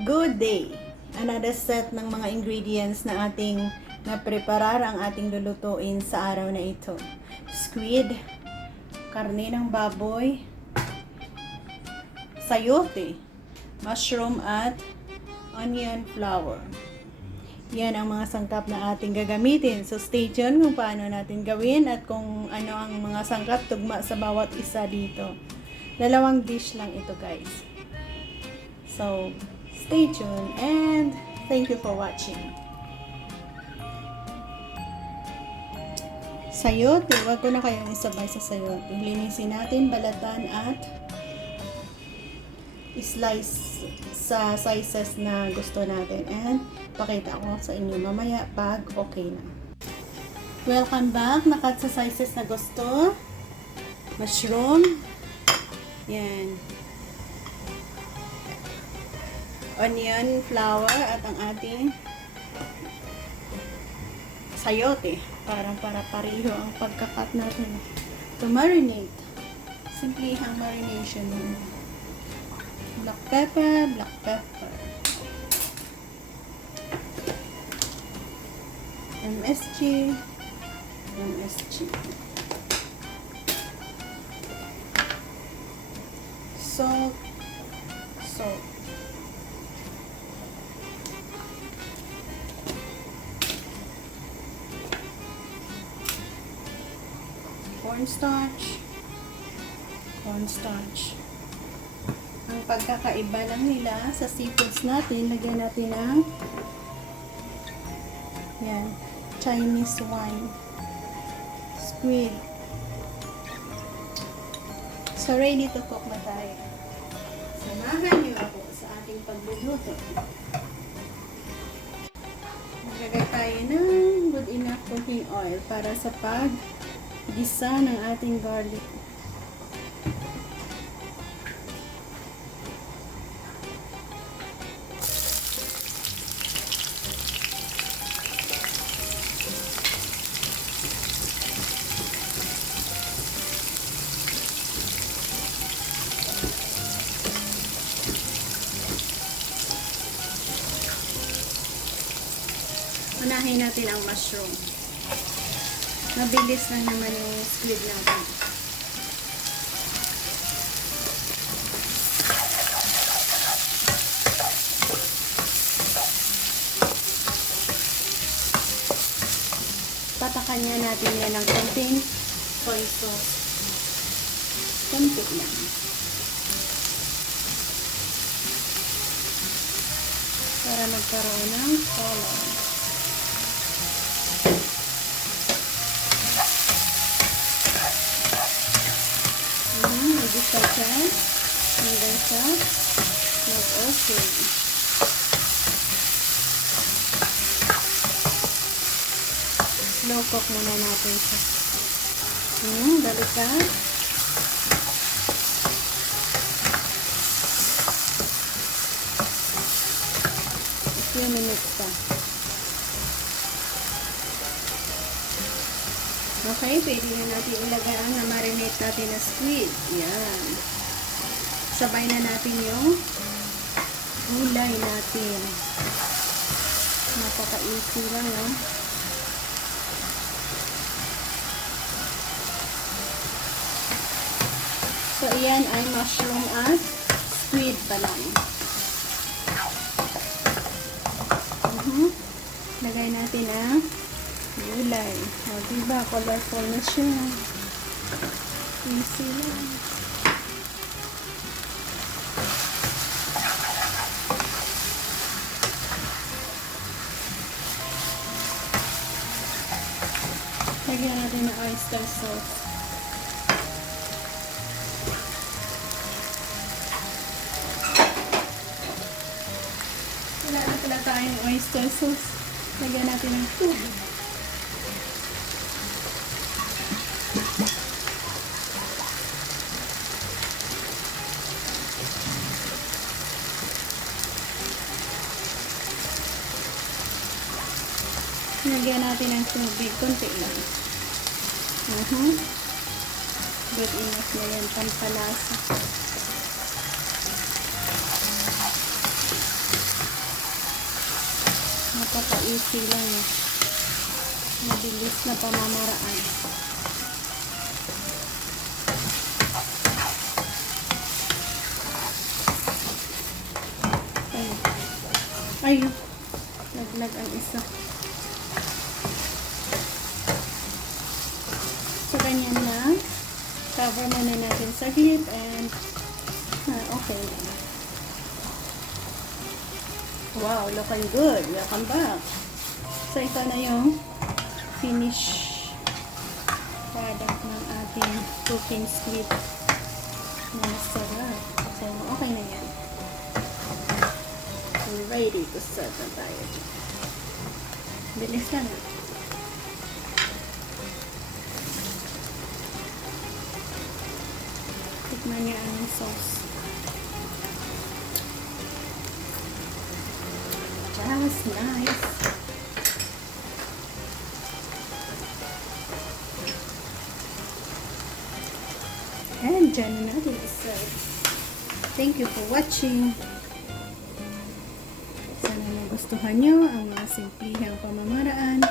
Good day! Another set ng mga ingredients na ating napreparar ang ating lulutuin sa araw na ito. Squid, karne ng baboy, sayote, mushroom at onion flour. Yan ang mga sangkap na ating gagamitin. So stay tuned kung paano natin gawin at kung ano ang mga sangkap tugma sa bawat isa dito. Dalawang dish lang ito, guys. So stay tuned and thank you for watching. Sayote, wag ko na kayong isabay sa sayote. Linisin natin, balatan at slice sa sizes na gusto natin. And pakita ko sa inyo mamaya pag okay na. Welcome back. Nakat sa sizes na gusto. Mushroom. Yan. Onion flour at ang ating sayote para pareho ang pagkakat natin to marinate. Simply ang marination. Black pepper, MSG, salt, cornstarch. Ang pagkakaiba lang nila sa seafoods natin, lagyan natin ng yan, Chinese wine, squid. So ready to cook na tayo. Samahan niyo ako sa ating pagluluto. Maglagay tayo ng good enough cooking oil para sa paggisa ng ating garlic. Unahin natin ang mushroom. Mabilis lang naman yung squid natin. Patakan niya natin yan ng konting soy sauce. Konti lang. Para magkaroon ng color. Mag-isa dyan hanggang sa mag-okay. Slow cook muna natin siya. Balikan. A few minutes pa. Okay, pwede na natin ilagay ang na-marinate natin na squid. Yan. Sabay na natin yung gulay natin. Napaka-easy lang, no? So, iyan ay mushroom at squid pa lang. Lagay natin ang gulay. O, diba? Colorful na siya. Easy lang. Lagyan natin ng oyster sauce. Wala na pala tayong oyster sauce. Lagyan natin ng tubig. Lagyan natin ng tubig, konti lang. Good enough na yan, pampalasa. Napaka-easy lang. Mabilis na pamamaraan. Ay, naglag ang isa. So, ganyan lang. Cover muna natin saglit and okay na. Wow, looking good. Welcome back. So, ito na yung finish product ng ating cooking squid na masarap. So, okay na yan. We're ready to serve na tayo. Bilis lang. Tikman niya ang sauce. That's nice. And dyan na natin i-serve. Thank you for watching. Sana nagustuhan nyo ang mga simplihang pamamaraan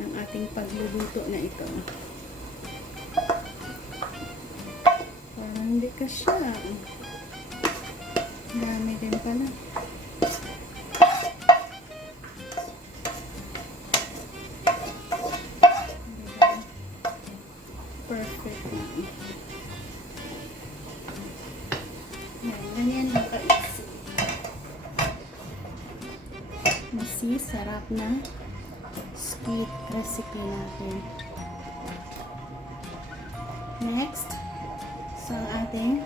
ng ating pagluluto na ito. Parang hindi ka siya. Dami din pala. Perfect. Yan, ganyan lang ka-easy. Masi, sarap na squid recipe natin. Next, so ang ating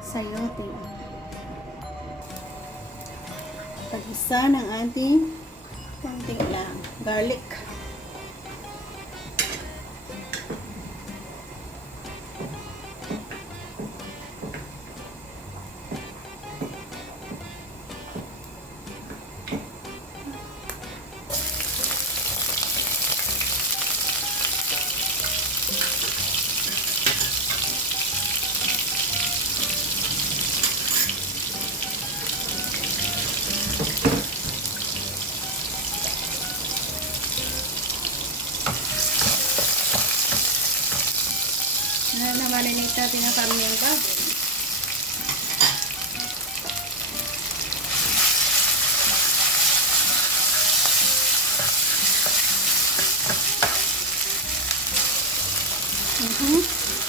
sayote. Pag-isa ng ating konti lang garlic. Na-marinate natin ang kaming baboy.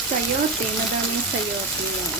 Sayote, madaming sayote yan.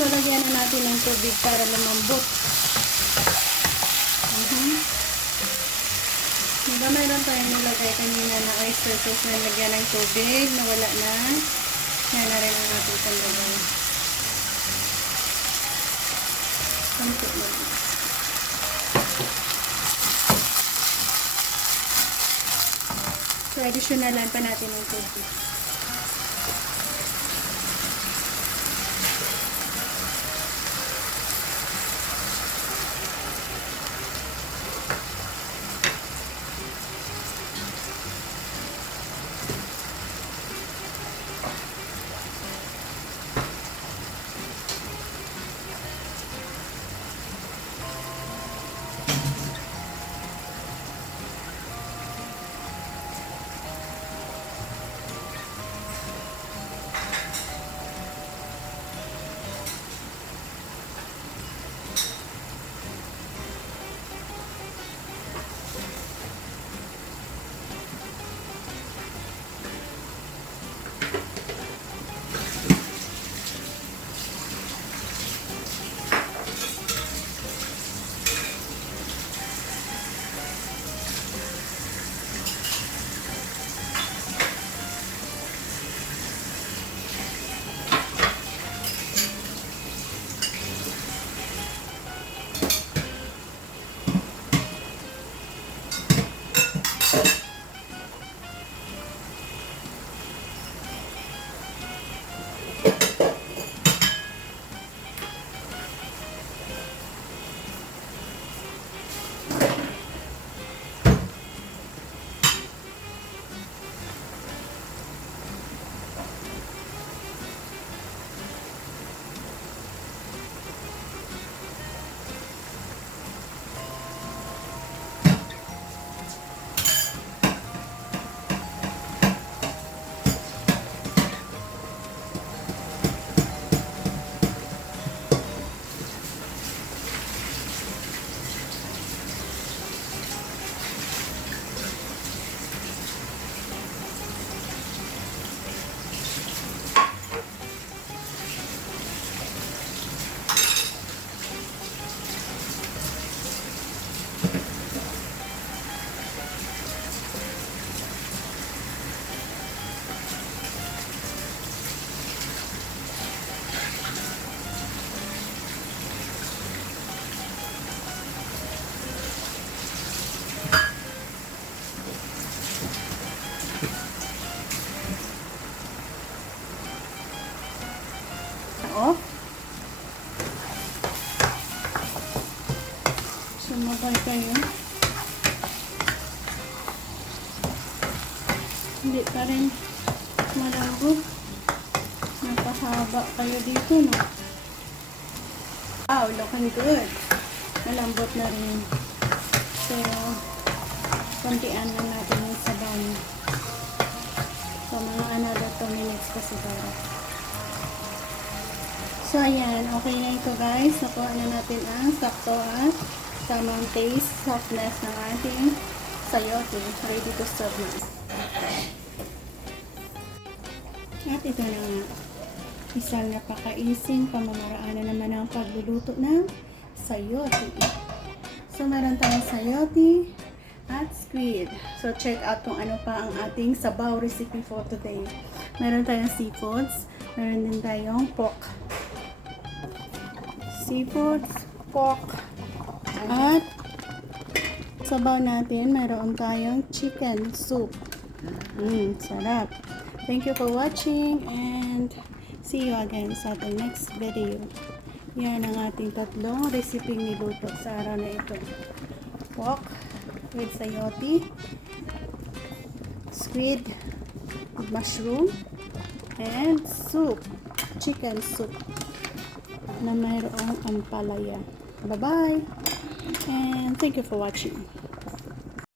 So, lagyan na natin ng tubig para lumambot. Diba mayroon tayong nilagay kanina na oyster sauce na lagyan ng tubig, nawala na. Yan na rin ang ating panlagay. Konti lang. So, additionalan pa natin ng tubig. off. Sumabay kayo. Hindi pa rin malambot. Napahaba kayo dito, no? Wow, looking good. Malambot na rin. Pero, kontian lang natin yung sabaw niya. So, mga another 2 minutes pa siguro. So, ayan. Okay na ito, guys. Nakuha na natin ang sakto at tamang taste, softness ng ating sayote. Ready to serve na. At ito na nga. Isang napaka-easy pamamaraan na naman ang pagluluto ng sayote. So, meron tayong sayote at squid. So, check out kung ano pa ang ating sabaw recipe for today. Meron tayong seafoods. Meron din tayong pork. Seafoods, pork, at sabaw natin, meron tayong chicken soup. Sarap. Thank you for watching and see you again sa ating next video. Yan ang ating tatlong recipe niluto sa araw na ito. Pork with sayote, squid with mushroom, and soup, chicken soup na mayroong ampalaya. Bye-bye and thank you for watching.